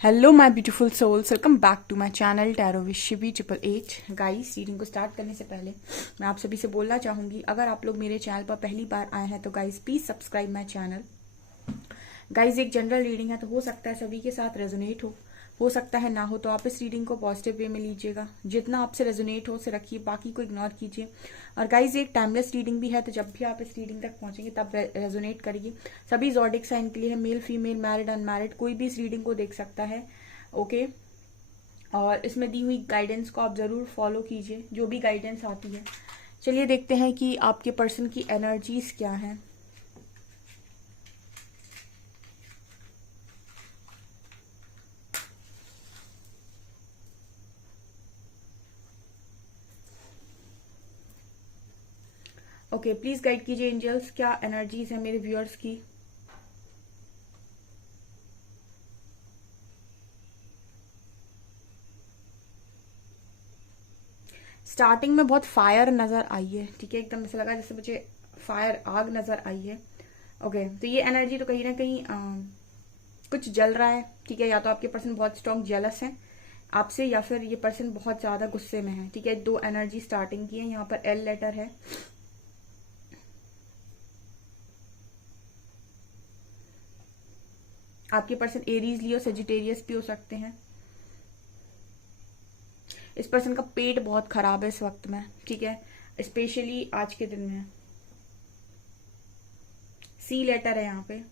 Hello my beautiful souls, welcome back to my channel tarot with Shivi 888। Guys, reading को start करने से पहले मैं आप सभी से बोलना चाहूंगी, अगर आप लोग मेरे चैनल पर पहली बार आए हैं तो guys please subscribe my channel. Guys, एक जनरल रीडिंग है तो हो सकता है सभी के साथ रेजोनेट हो सकता है ना हो, तो आप इस रीडिंग को पॉजिटिव वे में लीजिएगा। जितना आपसे रेजोनेट हो उसे रखिए, बाकी को इग्नोर कीजिए। और गाइज, एक टाइमलेस रीडिंग भी है, तो जब भी आप इस रीडिंग तक पहुंचेंगे तब रेजोनेट करिए। सभी ज़ोडिक साइन के लिए है, मेल फीमेल मैरिड अनमैरिड कोई भी इस रीडिंग को देख सकता है। ओके, और इसमें दी हुई गाइडेंस को आप जरूर फॉलो कीजिए, जो भी गाइडेंस आती है। चलिए देखते हैं कि आपके पर्सन की एनर्जीज क्या है। ओके, प्लीज गाइड कीजिए एंजल्स, क्या एनर्जीज है मेरे व्यूअर्स की। स्टार्टिंग में बहुत फायर नजर आई है, ठीक है, एकदम ऐसा लगा जैसे मुझे फायर आग नजर आई है। ओके, तो ये एनर्जी तो कहीं ना कहीं कुछ जल रहा है, ठीक है। या तो आपके पर्सन बहुत स्ट्रॉन्ग जेलस है आपसे, या फिर ये पर्सन बहुत ज्यादा गुस्से में है, ठीक है। दो एनर्जी स्टार्टिंग की है, यहाँ पर एल लेटर है। आपके पर्सन एरीज लियो सेजिटेरियस भी हो सकते हैं। इस पर्सन का पेट बहुत खराब है इस वक्त में, ठीक है, स्पेशली आज के दिन में। सी लेटर है यहाँ पे।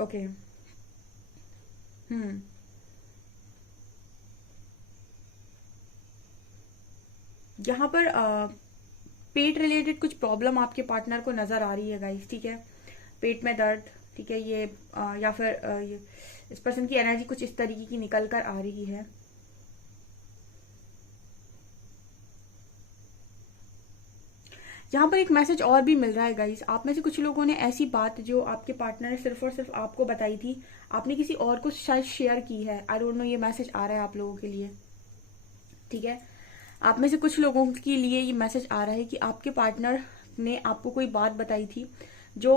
ओके। हम्म। यहाँ पर पेट रिलेटेड कुछ प्रॉब्लम आपके पार्टनर को नजर आ रही है गाइस, ठीक है। पेट में दर्द, ठीक है, ये या फिर ये इस पर्सन की एनर्जी कुछ इस तरीके की निकल कर आ रही है। यहाँ पर एक मैसेज और भी मिल रहा है गाइस, आप में से कुछ लोगों ने ऐसी बात जो आपके पार्टनर ने सिर्फ और सिर्फ आपको बताई थी, आपने किसी और को शायद शेयर की है। आई डोंट नो, ये मैसेज आ रहा है आप लोगों के लिए, ठीक है। आप में से कुछ लोगों के लिए ये मैसेज आ रहा है कि आपके पार्टनर ने आपको कोई बात बताई थी जो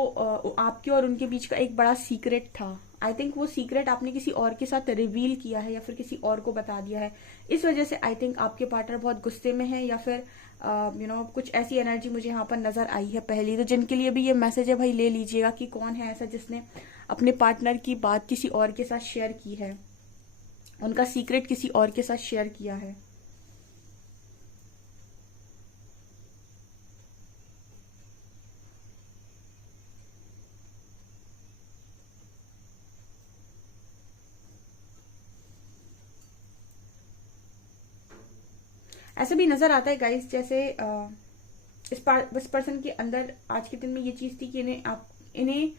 आपके और उनके बीच का एक बड़ा सीक्रेट था। आई थिंक वो सीक्रेट आपने किसी और के साथ रिवील किया है या फिर किसी और को बता दिया है। इस वजह से आई थिंक आपके पार्टनर बहुत गुस्से में है, या फिर कुछ ऐसी एनर्जी मुझे यहाँ पर नजर आई है पहली। तो जिनके लिए भी ये मैसेज है, भाई ले लीजिएगा कि कौन है ऐसा जिसने अपने पार्टनर की बात किसी और के साथ शेयर की है, उनका सीक्रेट किसी और के साथ शेयर किया है। ऐसा भी नजर आता है गाइस, जैसे इस पर्सन के अंदर आज के दिन में ये चीज थी कि इन्हें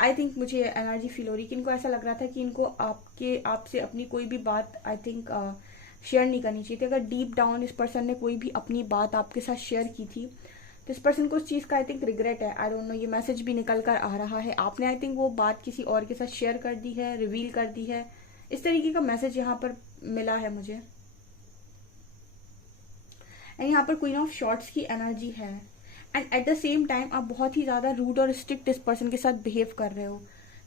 आई थिंक मुझे एनर्जी फील हो रही कि इनको ऐसा लग रहा था कि इनको आपसे अपनी कोई भी बात आई थिंक शेयर नहीं करनी चाहिए थी। अगर डीप डाउन इस पर्सन ने कोई भी अपनी बात आपके साथ शेयर की थी तो इस पर्सन को उस चीज का आई थिंक रिग्रेट है। आई डोंट नो, ये मैसेज भी निकल कर आ रहा है, आपने आई थिंक वो बात किसी और के साथ शेयर कर दी है, रिवील कर दी है। इस तरीके का मैसेज यहाँ पर मिला है मुझे। एंड यहाँ पर क्वीन ऑफ शॉर्ट्स की एनर्जी है। And at the same time आप बहुत ही ज्यादा रूड और स्ट्रिक्ट इस पर्सन के साथ बिहेव कर रहे हो,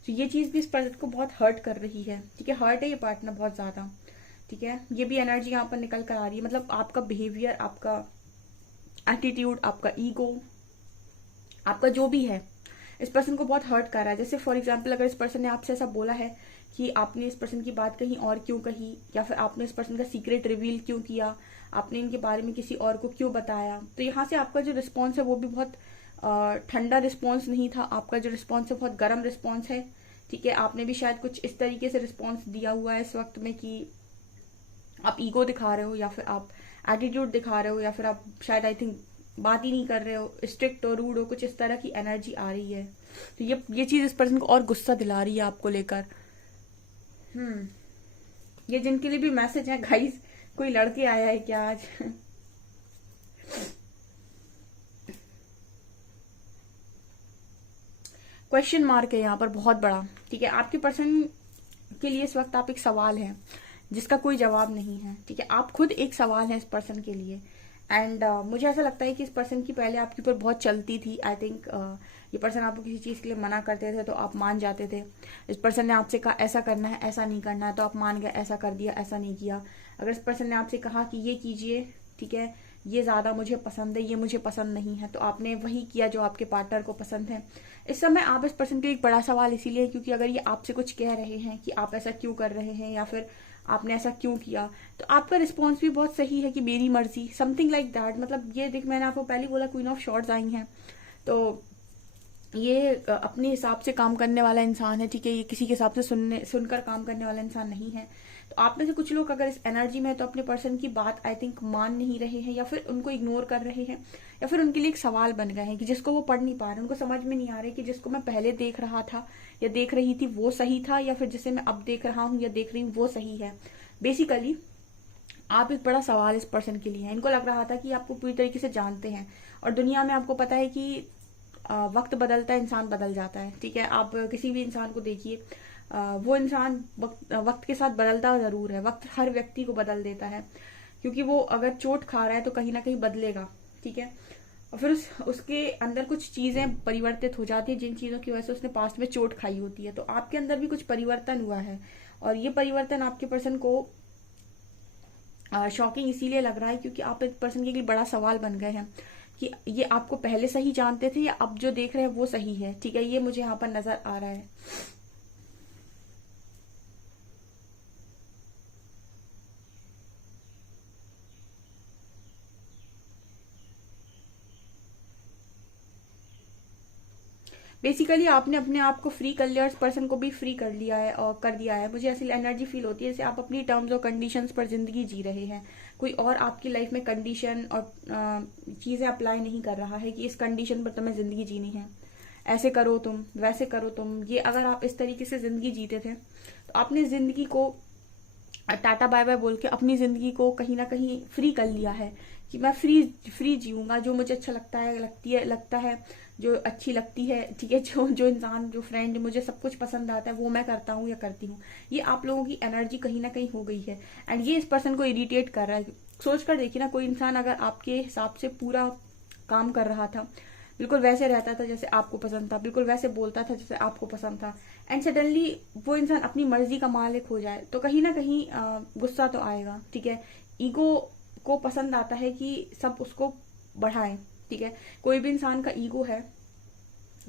तो ये चीज भी इस पर्सन को बहुत हर्ट कर रही है, ठीक है। हर्ट है ये पार्टनर बहुत ज्यादा, ठीक है। ये भी एनर्जी यहाँ पर निकल कर आ रही है, मतलब आपका बिहेवियर, आपका एटीट्यूड, आपका ईगो, आपका जो भी है इस पर्सन को बहुत हर्ट कर रहा है। जैसे फॉर एग्जाम्पल, अगर इस पर्सन ने आपसे ऐसा बोला है कि आपने इस पर्सन की बात कहीं और क्यों कही, या फिर आपने इस पर्सन का सीक्रेट रिवील क्यों किया, आपने इनके बारे में किसी और को क्यों बताया, तो यहाँ से आपका जो रिस्पॉन्स है वो भी बहुत ठंडा रिस्पॉन्स नहीं था। आपका जो रिस्पॉन्स है बहुत गर्म रिस्पॉन्स है, ठीक है। आपने भी शायद कुछ इस तरीके से रिस्पॉन्स दिया हुआ है इस वक्त में कि आप ईगो दिखा रहे हो, या फिर आप एटीट्यूड दिखा रहे हो, या फिर आप शायद आई थिंक बात ही नहीं कर रहे हो, स्ट्रिक्ट हो, रूड हो, कुछ इस तरह की एनर्जी आ रही है। तो ये चीज इस पर्सन को और गुस्सा दिला रही है आपको लेकर। ये जिनके लिए भी मैसेज है गाइस, कोई लड़के आया है क्या आज? क्वेश्चन मार्क है यहाँ पर बहुत बड़ा, ठीक है। आपके पर्सन के लिए इस वक्त आप एक सवाल है जिसका कोई जवाब नहीं है, ठीक है। आप खुद एक सवाल है इस पर्सन के लिए। एंड मुझे ऐसा लगता है कि इस पर्सन की पहले आपके ऊपर बहुत चलती थी। आई थिंक ये पर्सन आपको किसी चीज़ के लिए मना करते थे तो आप मान जाते थे। इस पर्सन ने आपसे कहा ऐसा करना है, ऐसा नहीं करना है, तो आप मान गए, ऐसा कर दिया, ऐसा नहीं किया। अगर इस पर्सन ने आपसे कहा कि ये कीजिए, ठीक है, ये ज़्यादा मुझे पसंद है, ये मुझे पसंद नहीं है, तो आपने वही किया जो आपके पार्टनर को पसंद है। इस समय आप इस पर्सन के लिए एक बड़ा सवाल इसीलिए, क्योंकि अगर ये आपसे कुछ कह रहे हैं कि आप ऐसा क्यों कर रहे हैं या फिर आपने ऐसा क्यों किया, तो आपका रिस्पॉन्स भी बहुत सही है कि मेरी मर्जी, समथिंग लाइक दैट। मतलब ये देख, मैंने आपको पहले बोला क्वीन ऑफ शॉर्ट्स आई हैं, तो ये अपने हिसाब से काम करने वाला इंसान है, ठीक है। ये किसी के हिसाब से सुनकर काम करने वाला इंसान नहीं है। तो आप में से कुछ लोग अगर इस एनर्जी में है तो अपने पर्सन की बात आई थिंक मान नहीं रहे हैं, या फिर उनको इग्नोर कर रहे हैं, या फिर उनके लिए एक सवाल बन गए हैं कि जिसको वो पढ़ नहीं पा रहे, उनको समझ में नहीं आ रही कि जिसको मैं पहले देख रहा था या देख रही थी वो सही था, या फिर जिसे मैं अब देख रहा हूँ या देख रही हूँ वो सही है। बेसिकली आप एक बड़ा सवाल इस पर्सन के लिए है। इनको लग रहा था कि आपको पूरी तरीके से जानते हैं, और दुनिया में आपको पता है कि वक्त बदलता है, इंसान बदल जाता है, ठीक है। आप किसी भी इंसान को देखिए, वो इंसान वक्त के साथ बदलता जरूर है। वक्त हर व्यक्ति को बदल देता है, क्योंकि वो अगर चोट खा रहा है तो कहीं ना कहीं बदलेगा, ठीक है। और फिर उसके अंदर कुछ चीजें परिवर्तित हो जाती है, जिन चीजों की वजह से उसने पास्ट में चोट खाई होती है। तो आपके अंदर भी कुछ परिवर्तन हुआ है, और ये परिवर्तन आपके पर्सन को शॉकिंग इसीलिए लग रहा है क्योंकि आप एक पर्सन के लिए बड़ा सवाल बन गए हैं कि ये आपको पहले सही जानते थे या अब जो देख रहे हैं वो सही है, ठीक है। ये मुझे यहाँ पर नजर आ रहा है। बेसिकली आपने अपने आप को फ्री कर लिया और इस पर्सन को भी फ्री कर लिया है, और कर दिया है। मुझे ऐसी एनर्जी फील होती है जैसे आप अपनी टर्म्स और कंडीशंस पर जिंदगी जी रहे हैं। कोई और आपकी लाइफ में कंडीशन और चीजें अप्लाई नहीं कर रहा है कि इस कंडीशन पर तुम्हें जिंदगी जीनी है, ऐसे करो तुम, वैसे करो तुम। ये अगर आप इस तरीके से जिंदगी जीते थे तो आपने जिंदगी को टाटा बाय बाय बोल के अपनी जिंदगी को कहीं ना कहीं फ्री कर लिया है कि मैं फ्री फ्री जीऊंगा, जो मुझे अच्छा लगता है, जो अच्छी लगती है, ठीक है। जो इंसान, जो फ्रेंड मुझे सब कुछ पसंद आता है वो मैं करता हूँ या करती हूँ। ये आप लोगों की एनर्जी कहीं ना कहीं हो गई है, एंड ये इस पर्सन को इरिटेट कर रहा है। सोच कर देखिए ना, कोई इंसान अगर आपके हिसाब से पूरा काम कर रहा था, बिल्कुल वैसे रहता था जैसे आपको पसंद था, बिल्कुल वैसे बोलता था जैसे आपको पसंद था, एंड सडनली वो इंसान अपनी मर्जी का मालिक हो जाए, तो कहीं ना कहीं गुस्सा तो आएगा, ठीक है। ईगो को पसंद आता है कि सब उसको बढ़ाएं, ठीक है। कोई भी इंसान का ईगो है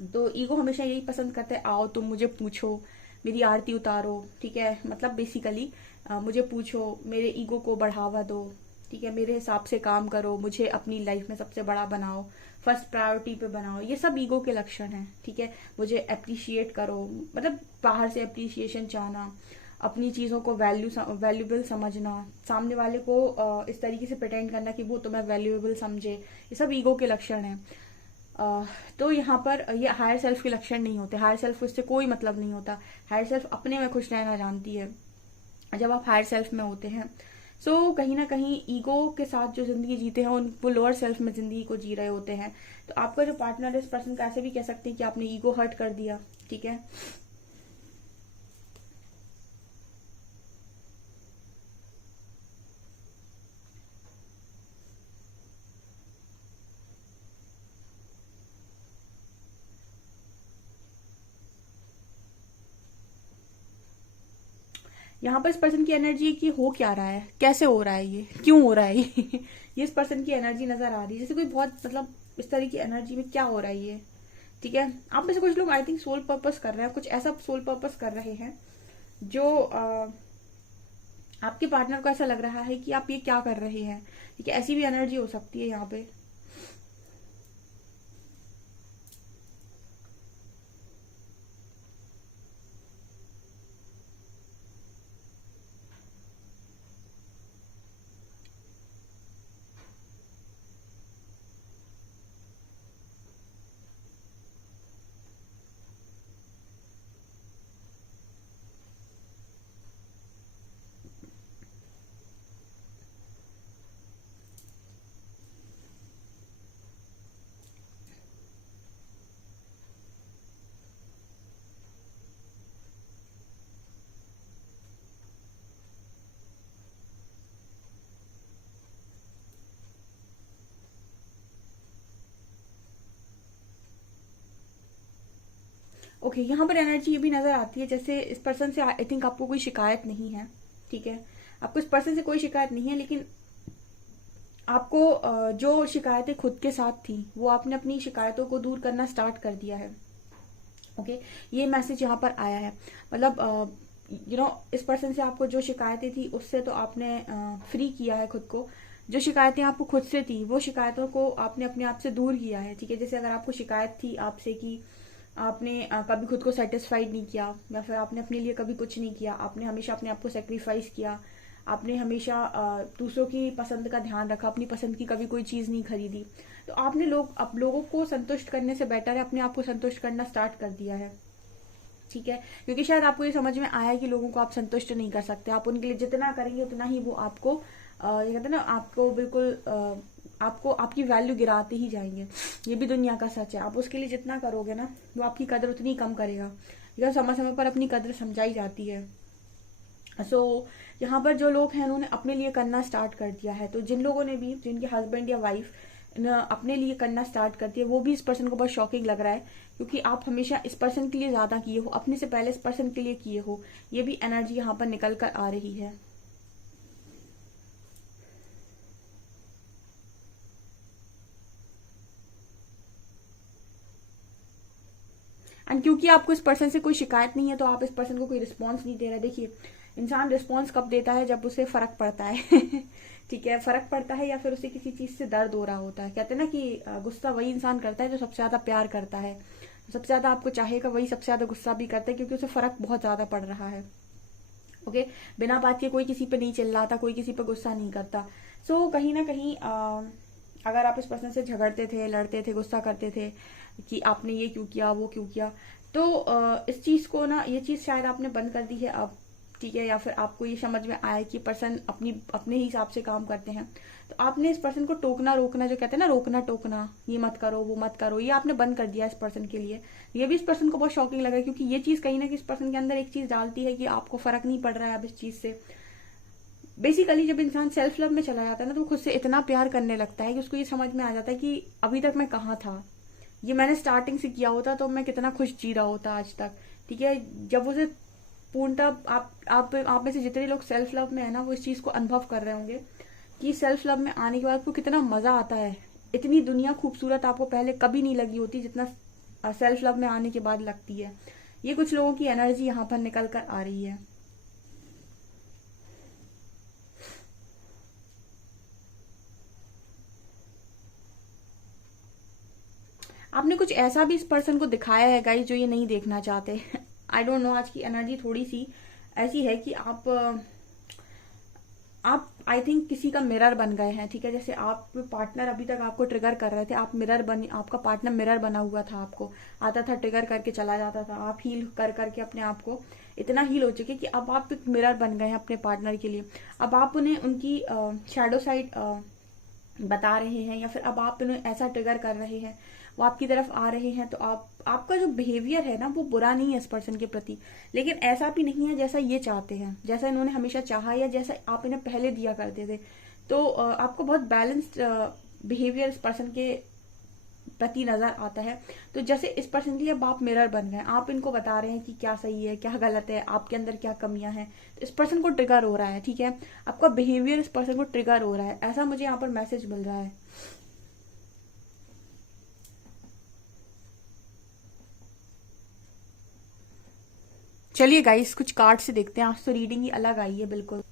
तो ईगो हमेशा यही पसंद करते हैं, आओ तुम मुझे पूछो, मेरी आरती उतारो, ठीक है। मतलब बेसिकली मुझे पूछो, मेरे ईगो को बढ़ावा दो, ठीक है। मेरे हिसाब से काम करो, मुझे अपनी लाइफ में सबसे बड़ा बनाओ, फर्स्ट प्रायोरिटी पे बनाओ। ये सब ईगो के लक्षण हैं, ठीक है। मुझे अप्रिशिएट करो, मतलब बाहर से अप्रिशिएशन चाहना, अपनी चीजों को वैल्यूएबल समझना, सामने वाले को इस तरीके से प्रिटेंड करना कि वो तुम्हें वैल्यूएबल समझे, ये सब ईगो के लक्षण हैं। तो यहाँ पर ये हायर सेल्फ के लक्षण नहीं होते। हायर सेल्फ को इससे कोई मतलब नहीं होता। हायर सेल्फ अपने में खुश रहना जानती है जब आप हायर सेल्फ में होते हैं। सो कहीं ना कहीं ईगो के साथ जो जिंदगी जीते हैं वो लोअर सेल्फ में जिंदगी को जी रहे होते हैं। तो आपका जो पार्टनर है, इस पर्सन का ऐसे भी कह सकते हैं कि आपने ईगो हर्ट कर दिया, ठीक है। यहाँ पर इस पर्सन की एनर्जी है कि हो क्या रहा है, कैसे हो रहा है, ये क्यों हो रहा है ये इस पर्सन की एनर्जी नजर आ रही है, जैसे कोई बहुत, मतलब इस तरह की एनर्जी में क्या हो रहा है ये, ठीक है। आप में से कुछ लोग आई थिंक सोल पर्पस कर रहे हैं, कुछ ऐसा सोल पर्पस कर रहे हैं जो आपके पार्टनर को ऐसा लग रहा है कि आप ये क्या कर रहे हैं, ठीक है। ऐसी भी एनर्जी हो सकती है यहाँ पे। ओके, यहाँ पर एनर्जी ये भी नजर आती है जैसे इस पर्सन से आई थिंक आपको कोई शिकायत नहीं है, ठीक है, आपको इस पर्सन से कोई शिकायत नहीं है, लेकिन आपको जो शिकायतें खुद के साथ थी वो आपने अपनी शिकायतों को दूर करना स्टार्ट कर दिया है। ओके, ये मैसेज यहाँ पर आया है, मतलब इस पर्सन से आपको जो शिकायतें थी उससे तो आपने फ्री किया है खुद को। जो शिकायतें आपको खुद से थी वो शिकायतों को आपने अपने आप से दूर किया है, ठीक है। जैसे अगर आपको शिकायत थी आपसे कि आपने कभी खुद को सेटिस्फाइड नहीं किया, या फिर आपने अपने लिए कभी कुछ नहीं किया, आपने हमेशा अपने आप को सेक्रीफाइस किया, आपने हमेशा दूसरों की पसंद का ध्यान रखा, अपनी पसंद की कभी कोई चीज नहीं खरीदी, तो आपने लोगों को संतुष्ट करने से बेटर है अपने आप को संतुष्ट करना स्टार्ट कर दिया है, ठीक है। क्योंकि शायद आपको ये समझ में आया है कि लोगों को आप संतुष्ट नहीं कर सकते, आप उनके लिए जितना करेंगे उतना ही वो आपको ये कहते हैं ना, आपको बिल्कुल आपको आपकी वैल्यू गिराते ही जाएंगे। ये भी दुनिया का सच है, आप उसके लिए जितना करोगे ना वो आपकी कदर उतनी कम करेगा, या समय समय पर अपनी कदर समझाई जाती है। यहाँ पर जो लोग हैं उन्होंने अपने लिए करना स्टार्ट कर दिया है, तो जिन लोगों ने भी, जिनके हस्बैंड या वाइफ अपने लिए करना स्टार्ट करती है, वो भी इस पर्सन को बहुत शॉकिंग लग रहा है, क्योंकि आप हमेशा इस पर्सन के लिए ज्यादा किए हो, अपने से पहले इस पर्सन के लिए किए हो। ये भी एनर्जी यहाँ पर निकल कर आ रही है। एंड क्योंकि आपको इस पर्सन से कोई शिकायत नहीं है तो आप इस पर्सन को कोई रिस्पॉन्स नहीं दे रहे। देखिए, इंसान रिस्पॉन्स कब देता है, जब उसे फर्क पड़ता है ठीक है, फर्क पड़ता है या फिर उसे किसी चीज से दर्द हो रहा होता है। कहते हैं ना कि गुस्सा वही इंसान करता है जो सबसे ज्यादा प्यार करता है, सबसे ज्यादा आपको चाहेगा वही सबसे ज्यादा गुस्सा भी करता है, क्योंकि उसे फर्क बहुत ज्यादा पड़ रहा है। ओके, बिना बात के कोई किसी पे नहीं चिल्लाता, कोई किसी पे गुस्सा नहीं करता। कहीं ना कहीं अगर आप इस पर्सन से झगड़ते थे, लड़ते थे, गुस्सा करते थे कि आपने ये क्यों किया, वो क्यों किया, तो इस चीज को ना, ये चीज शायद आपने बंद कर दी है अब, ठीक है, या फिर आपको ये समझ में आया कि पर्सन अपने ही हिसाब से काम करते हैं, तो आपने इस पर्सन को टोकना रोकना, जो कहते हैं ना रोकना टोकना, ये मत करो वो मत करो, ये आपने बंद कर दिया इस पर्सन के लिए। ये भी इस पर्सन को बहुत शॉकिंग लगा, क्योंकि ये चीज कहीं ना कहीं इस पर्सन के अंदर एक चीज डालती है कि आपको फर्क नहीं पड़ रहा है अब इस चीज से। बेसिकली जब इंसान सेल्फ लव में चला जाता है ना, तो वो खुद से इतना प्यार करने लगता है कि उसको ये समझ में आ जाता है कि अभी तक मैं कहाँ था, ये मैंने स्टार्टिंग से किया होता तो मैं कितना खुश जी रहा होता आज तक, ठीक है। जब उसे पूर्णतः आप में से जितने लोग सेल्फ लव में है ना, वो इस चीज को अनुभव कर रहे होंगे कि सेल्फ लव में आने के बाद आपको कितना मजा आता है। इतनी दुनिया खूबसूरत आपको पहले कभी नहीं लगी होती जितना सेल्फ लव में आने के बाद लगती है। ये कुछ लोगों की एनर्जी यहाँ पर निकल कर आ रही है। आपने कुछ ऐसा भी इस पर्सन को दिखाया है गाइस जो ये नहीं देखना चाहते आई डोंट नो, आज की एनर्जी थोड़ी सी ऐसी है कि आप आई थिंक किसी का मिरर बन गए हैं, ठीक है। जैसे आप पार्टनर अभी तक आपको ट्रिगर कर रहे थे, आपका पार्टनर मिरर बना हुआ था, आपको आता था, ट्रिगर करके चला जाता था, आप हील कर करके अपने आप को इतना हील हो चुके कि अब आप एक मिरर बन गए हैं अपने पार्टनर के लिए। अब आप उन्हें उनकी शैडो साइड बता रहे हैं, या फिर अब आप उन्हें ऐसा ट्रिगर कर रहे हैं, वो आपकी तरफ आ रहे हैं, तो आपका जो बिहेवियर है ना वो बुरा नहीं है इस पर्सन के प्रति, लेकिन ऐसा भी नहीं है जैसा ये चाहते हैं, जैसा इन्होंने हमेशा चाहा या जैसा आप इन्हें पहले दिया करते थे। तो आपको बहुत बैलेंस्ड बिहेवियर इस पर्सन के प्रति नजर आता है। तो जैसे इस पर्सन के लिए अब आप मिरर बन गए, आप इनको बता रहे हैं कि क्या सही है क्या गलत है, आपके अंदर क्या कमियां हैं, तो इस पर्सन को ट्रिगर हो रहा है, ठीक है। आपका बिहेवियर इस पर्सन को ट्रिगर हो रहा है, ऐसा मुझे यहाँ पर मैसेज मिल रहा है। चलिए गाइस, कुछ कार्ड से देखते हैं, आज तो रीडिंग ही अलग आई है बिल्कुल।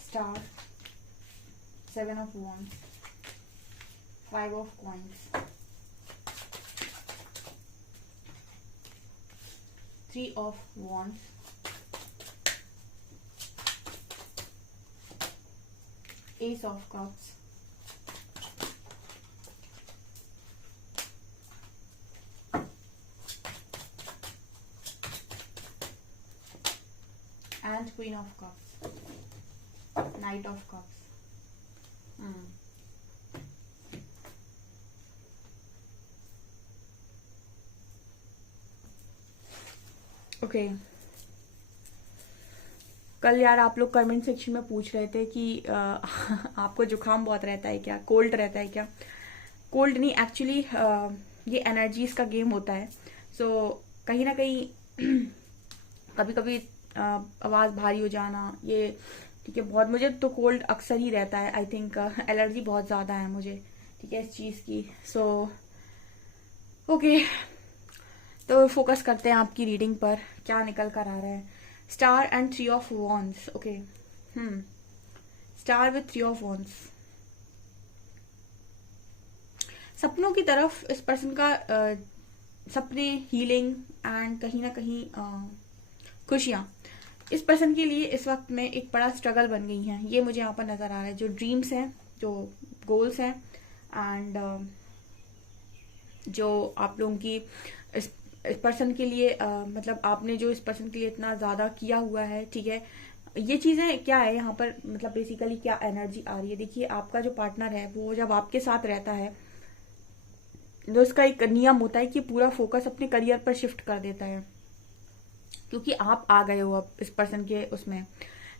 Star, 7 of wands, 5 of coins, 3 of wands, Ace of cups, and Queen of cups, Knight of cups. Okay, कल यार आप लोग कमेंट सेक्शन में पूछ रहे थे कि आपको जुकाम बहुत रहता है क्या, कोल्ड रहता है क्या। कोल्ड नहीं, एक्चुअली ये एनर्जीज का गेम होता है। सो कहीं ना कहीं कभी कभी आवाज़ भारी हो जाना, ये ठीक है। बहुत मुझे तो कोल्ड अक्सर ही रहता है। आई थिंक एलर्जी बहुत ज़्यादा है मुझे, ठीक है, इस चीज़ की। सो ओके, तो फोकस करते हैं आपकी रीडिंग पर, क्या निकल कर आ रहा है। Star and 3 of wands. Okay, star with 3 of wands. सपनों की तरफ इस पर्सन का सपने, हीलिंग एंड कहीं ना कहीं खुशियां इस पर्सन के लिए इस वक्त में एक बड़ा स्ट्रगल बन गई हैं। ये मुझे यहाँ पर नजर आ रहा है। जो ड्रीम्स हैं, जो गोल्स हैं, एंड जो आप लोगों की इस पर्सन के लिए मतलब आपने जो इस पर्सन के लिए इतना ज्यादा किया हुआ है, ठीक है। ये चीजें क्या है यहाँ पर, मतलब बेसिकली क्या एनर्जी आ रही है। देखिए, आपका जो पार्टनर है वो जब आपके साथ रहता है तो उसका एक नियम होता है कि पूरा फोकस अपने करियर पर शिफ्ट कर देता है, क्योंकि आप आ गए हो अब इस पर्सन के उसमें।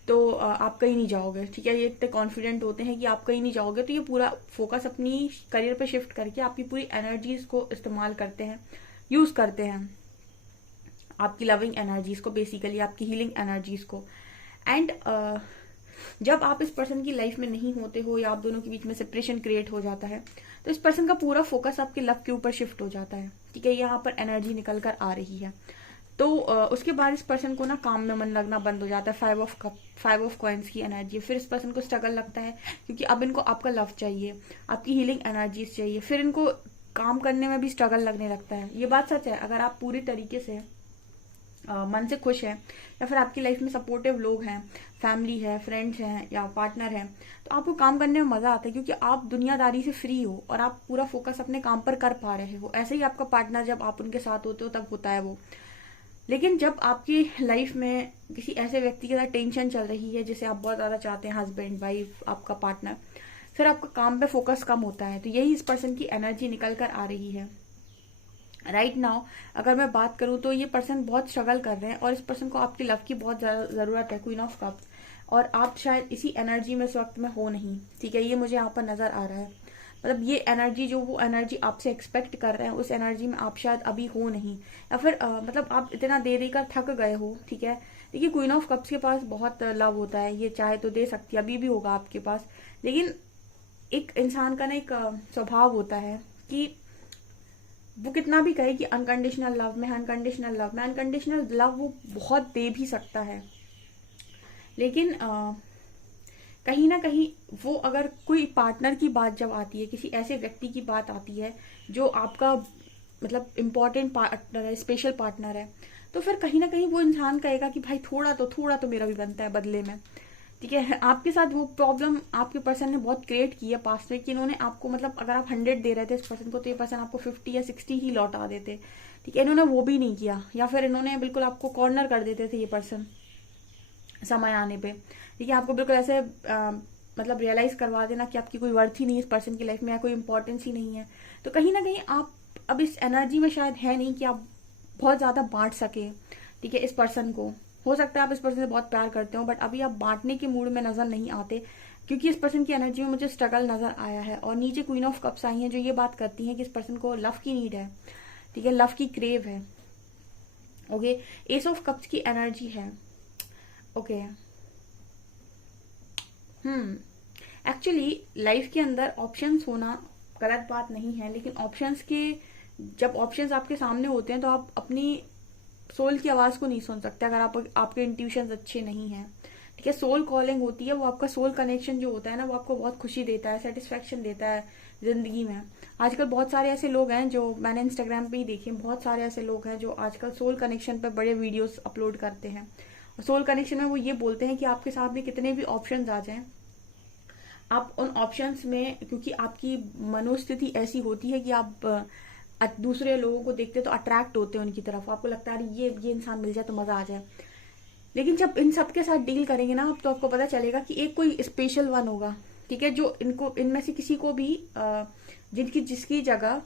तो आप कहीं नहीं जाओगे, ठीक है। ये इतने कॉन्फिडेंट होते हैं कि आप कहीं नहीं जाओगे, तो ये पूरा फोकस अपनी करियर पे शिफ्ट करके आपकी पूरी एनर्जीज को इस्तेमाल करते हैं, यूज करते हैं, आपकी लविंग एनर्जीज को, बेसिकली आपकी हीलिंग एनर्जीज को। एंड जब आप इस पर्सन की लाइफ में नहीं होते हो या आप दोनों के बीच में सेपरेशन क्रिएट हो जाता है, तो इस पर्सन का पूरा फोकस आपके लव के ऊपर शिफ्ट हो जाता है, ठीक है। यहाँ पर एनर्जी निकल कर आ रही है। तो उसके बाद इस पर्सन को ना काम में मन लगना बंद हो जाता है। 5 ऑफ कॉइन्स की एनर्जी। फिर इस पर्सन को स्ट्रगल लगता है, क्योंकि अब इनको आपका लव चाहिए, आपकी हीलिंग एनर्जीज चाहिए। फिर इनको काम करने में भी स्ट्रगल लगने लगता है। ये बात सच है। अगर आप पूरी तरीके से मन से खुश हैं, या फिर आपकी लाइफ में सपोर्टिव लोग हैं, फैमिली है, फ्रेंड्स हैं या पार्टनर है, तो आपको काम करने में मजा आता है, क्योंकि आप दुनियादारी से फ्री हो और आप पूरा फोकस अपने काम पर कर पा रहे हो। ऐसे ही आपका पार्टनर जब आप उनके साथ होते हो तब होता है वो। लेकिन जब आपकी लाइफ में किसी ऐसे व्यक्ति के साथ टेंशन चल रही है जिसे आप बहुत ज्यादा चाहते हैं, हस्बैंड, वाइफ, आपका पार्टनर, फिर आपका काम पे फोकस कम होता है। तो यही इस पर्सन की एनर्जी निकल कर आ रही है राइट नाउ। अगर मैं बात करूं तो ये पर्सन बहुत स्ट्रगल कर रहे हैं और इस पर्सन को आपकी लव की बहुत जरूरत है, क्वीन ऑफ कप्स। और आप शायद इसी एनर्जी में इस वक्त में हो नहीं, ठीक है। ये मुझे यहाँ पर नजर आ रहा है। मतलब ये एनर्जी, जो वो एनर्जी आपसे एक्सपेक्ट कर रहे हैं, उस एनर्जी में आप शायद अभी हो नहीं, या फिर मतलब आप इतना दे देकर थक गए हो, ठीक है। देखिए, क्वीन ऑफ कप्स के पास बहुत लव होता है, ये चाहे तो दे सकती है, अभी भी होगा आपके पास। लेकिन एक इंसान का ना एक स्वभाव होता है कि वो कितना भी कहे कि अनकंडीशनल लव में, अनकंडीशनल लव में, अनकंडीशनल लव वो बहुत दे भी सकता है। लेकिन कहीं ना कहीं वो, अगर कोई पार्टनर की बात जब आती है, किसी ऐसे व्यक्ति की बात आती है जो आपका मतलब इम्पोर्टेंट पार्टनर है, स्पेशल पार्टनर है, तो फिर कहीं ना कहीं वो इंसान कहेगा कि भाई थोड़ा तो मेरा भी बनता है बदले में, ठीक है। आपके साथ वो प्रॉब्लम आपके पर्सन ने बहुत क्रिएट की है पास्ट में, कि इन्होंने आपको, मतलब अगर आप 100 दे रहे थे इस पर्सन को, तो ये पर्सन आपको 50 या 60 ही लौटा देते, ठीक है। इन्होंने वो भी नहीं किया, या फिर इन्होंने बिल्कुल आपको कॉर्नर कर देते थे ये पर्सन समय आने पे, ठीक है। आपको बिल्कुल ऐसे मतलब रियलाइज करवा देना कि आपकी कोई वर्थ ही नहीं इस पर्सन की लाइफ में, या कोई इंपॉर्टेंस ही नहीं है। तो कहीं ना कहीं आप अब इस एनर्जी में शायद है नहीं कि आप बहुत ज्यादा बांट सके, ठीक है, इस पर्सन को। हो सकता है आप इस पर्सन से बहुत प्यार करते हो, बट अभी आप बांटने के मूड में नजर नहीं आते, क्योंकि इस पर्सन की एनर्जी में मुझे स्ट्रगल नजर आया है। और नीचे क्वीन ऑफ कप्स आई है, जो ये बात करती है कि इस पर्सन को लव की नीड है, ठीक है, लव की क्रेव है। ओके, एस ऑफ कप्स की एनर्जी है। ओके, एक्चुअली लाइफ के अंदर ऑप्शंस होना गलत बात नहीं है, लेकिन ऑप्शंस के, जब ऑप्शंस आपके सामने होते हैं तो आप अपनी सोल की आवाज को नहीं सुन सकते अगर आपके इंट्यूशंस अच्छे नहीं हैं, ठीक है। सोल कॉलिंग होती है, वो आपका सोल कनेक्शन जो होता है ना, वो आपको बहुत खुशी देता है, सेटिस्फेक्शन देता है जिंदगी में। आजकल बहुत सारे ऐसे लोग हैं, जो मैंने इंस्टाग्राम पे ही देखे, बहुत सारे ऐसे लोग हैं जो आजकल सोल कनेक्शन पे बड़े वीडियोस अपलोड करते हैं। सोल कनेक्शन में वो ये बोलते हैं कि आपके सामने कितने भी ऑप्शंस आ जाएं, आप उन ऑप्शंस में, क्योंकि आपकी मनोस्थिति ऐसी होती है कि आप दूसरे लोगों को देखते तो अट्रैक्ट होते हैं उनकी तरफ, आपको लगता है ये इंसान मिल जाए तो मजा आ जाए। लेकिन जब इन सब के साथ डील करेंगे ना आप, तो आपको पता चलेगा कि एक कोई स्पेशल वन होगा, ठीक है, जो इनमें से किसी को भी जिसकी जगह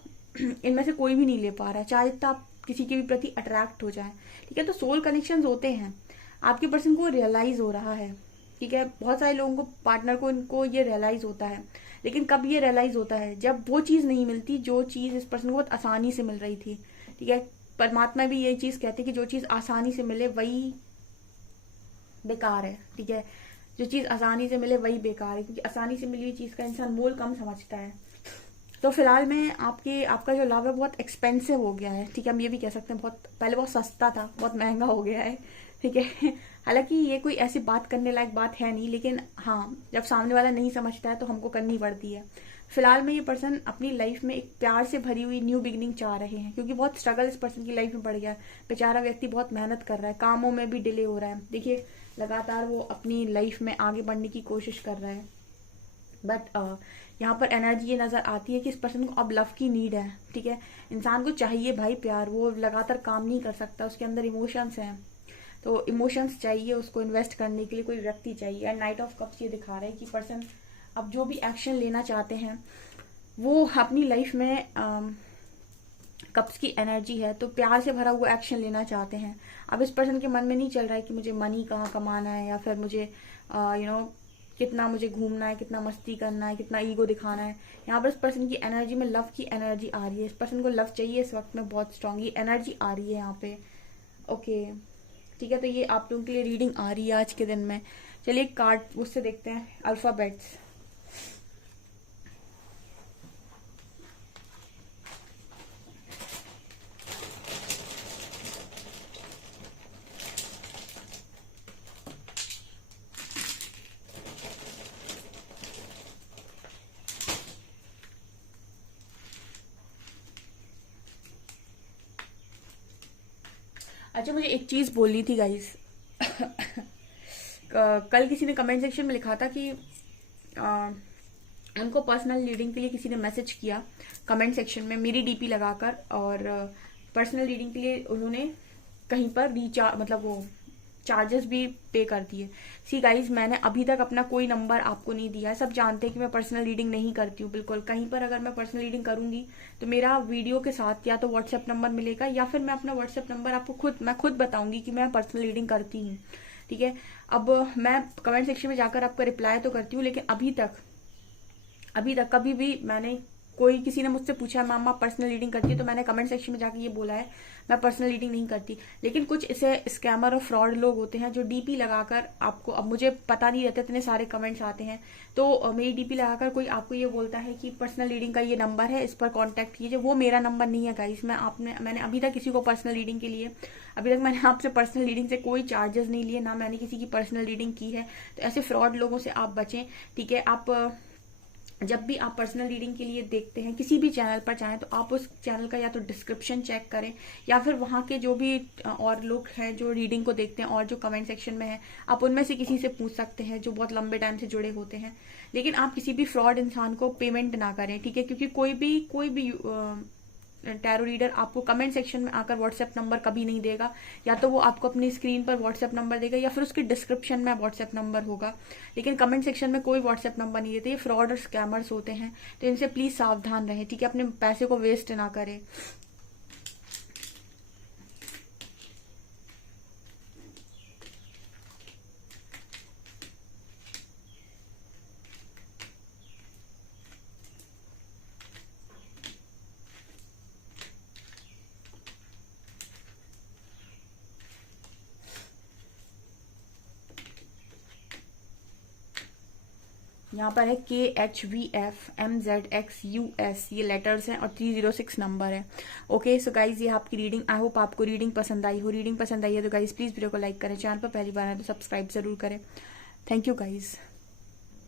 इनमें से कोई भी नहीं ले पा रहा है, चाहे तो आप किसी के भी प्रति अट्रैक्ट हो जाए, ठीक है। तो सोल कनेक्शंस होते हैं। आपके पर्सन को रियलाइज हो रहा है, ठीक है। बहुत सारे लोगों को, पार्टनर को, इनको ये रियलाइज होता है, लेकिन कब ये रियलाइज होता है? जब वो चीज नहीं मिलती जो चीज इस पर्सन को बहुत आसानी से मिल रही थी, ठीक है। परमात्मा भी यही चीज कहते हैं कि जो चीज आसानी से मिले वही बेकार है, ठीक है। जो चीज आसानी से मिले वही बेकार है, क्योंकि आसानी से मिली हुई चीज का इंसान मोल कम समझता है। तो फिलहाल में आपका जो लव है बहुत एक्सपेंसिव हो गया है, ठीक है। हम ये भी कह सकते हैं बहुत, पहले बहुत सस्ता था, बहुत महंगा हो गया है, ठीक है। हालांकि ये कोई ऐसी बात करने लायक बात है नहीं, लेकिन हाँ, जब सामने वाला नहीं समझता है तो हमको करनी पड़ती है। फिलहाल में ये पर्सन अपनी लाइफ में एक प्यार से भरी हुई न्यू बिगिनिंग चाह रहे हैं, क्योंकि बहुत स्ट्रगल इस पर्सन की लाइफ में बढ़ गया है। बेचारा व्यक्ति बहुत मेहनत कर रहा है, कामों में भी डिले हो रहा है, देखिए लगातार वो अपनी लाइफ में आगे बढ़ने की कोशिश कर रहा है। बट यहाँ पर एनर्जी ये नजर आती है कि इस पर्सन को अब लव की नीड है, ठीक है। इंसान को चाहिए भाई प्यार, वो लगातार काम नहीं कर सकता, उसके अंदर इमोशंस हैं, तो इमोशंस चाहिए उसको इन्वेस्ट करने के लिए, कोई व्यक्ति चाहिए। एंड नाइट ऑफ कप्स ये दिखा रहा है कि पर्सन अब जो भी एक्शन लेना चाहते हैं वो अपनी लाइफ में कप्स की एनर्जी है, तो प्यार से भरा हुआ एक्शन लेना चाहते हैं। अब इस पर्सन के मन में नहीं चल रहा है कि मुझे मनी कहाँ कमाना है, या फिर मुझे कितना मुझे घूमना है, कितना मस्ती करना है, कितना ईगो दिखाना है। यहाँ पर इस पर्सन की एनर्जी में लव की एनर्जी आ रही है, इस पर्सन को लव चाहिए इस वक्त में, बहुत स्ट्रांग एनर्जी आ रही है यहाँ पे। ओके, ठीक है। तो ये आप लोगों के लिए रीडिंग आ रही है आज के दिन में। चलिए कार्ड उससे देखते हैं, अल्फाबेट्स। अच्छा, मुझे एक चीज बोलनी थी गाइस। कल किसी ने कमेंट सेक्शन में लिखा था कि उनको पर्सनल रीडिंग के लिए किसी ने मैसेज किया कमेंट सेक्शन में मेरी डीपी लगाकर, और पर्सनल रीडिंग के लिए उन्होंने कहीं पर रिचार्ज, मतलब वो चार्जेस भी पे कर दिए। सी गाइज, मैंने अभी तक अपना कोई नंबर आपको नहीं दिया है। सब जानते हैं कि मैं पर्सनल रीडिंग नहीं करती हूँ बिल्कुल। कहीं पर अगर मैं पर्सनल रीडिंग करूंगी तो मेरा वीडियो के साथ या तो व्हाट्सएप नंबर मिलेगा, या फिर मैं अपना व्हाट्सएप नंबर आपको मैं खुद बताऊंगी कि मैं पर्सनल रीडिंग करती हूँ, ठीक है। अब मैं कमेंट सेक्शन में जाकर आपका रिप्लाई तो करती हूँ, लेकिन अभी तक कभी भी मैंने, कोई किसी ने मुझसे पूछा मैम आप पर्सनल रीडिंग करती है, तो मैंने कमेंट सेक्शन में जाकर ये बोला है मैं पर्सनल रीडिंग नहीं करती। लेकिन कुछ ऐसे स्कैमर और फ्रॉड लोग होते हैं जो डीपी लगाकर आपको, अब मुझे पता नहीं रहता, इतने सारे कमेंट्स आते हैं, तो मेरी डीपी लगाकर कोई आपको ये बोलता है कि पर्सनल रीडिंग का ये नंबर है, इस पर कॉन्टैक्ट कीजिए। वो मेरा नंबर नहीं है गाइस। मैंने अभी तक किसी को पर्सनल रीडिंग के लिए, अभी तक मैंने आपसे पर्सनल रीडिंग से कोई चार्जेस नहीं लिए, ना मैंने किसी की पर्सनल रीडिंग की है। तो ऐसे फ्रॉड लोगों से आप बचें, ठीक है। आप जब भी आप पर्सनल रीडिंग के लिए देखते हैं किसी भी चैनल पर चाहें, तो आप उस चैनल का या तो डिस्क्रिप्शन चेक करें, या फिर वहाँ के जो भी और लोग हैं जो रीडिंग को देखते हैं और जो कमेंट सेक्शन में है, आप उनमें से किसी से पूछ सकते हैं जो बहुत लंबे टाइम से जुड़े होते हैं। लेकिन आप किसी भी फ्रॉड इंसान को पेमेंट ना करें, ठीक है, क्योंकि कोई भी टैरो रीडर आपको कमेंट सेक्शन में आकर व्हाट्सएप नंबर कभी नहीं देगा। या तो वो आपको अपनी स्क्रीन पर व्हाट्सएप नंबर देगा, या फिर उसके डिस्क्रिप्शन में व्हाट्सएप नंबर होगा, लेकिन कमेंट सेक्शन में कोई व्हाट्सएप नंबर नहीं देते। ये फ्रॉड और स्कैमर्स होते हैं, तो इनसे प्लीज सावधान रहें, ठीक है। अपने पैसे को वेस्ट ना करें। यहाँ पर है KHVFMZXUS, ये लेटर्स हैं, और 306 नंबर है। ओके, सो गाइज ये आपकी रीडिंग। आई होप आपको रीडिंग पसंद आई हो। रीडिंग पसंद आई है तो गाइज प्लीज वीडियो को लाइक करें, चैनल पर पहली बार है तो सब्सक्राइब जरूर करें। Thank you guys.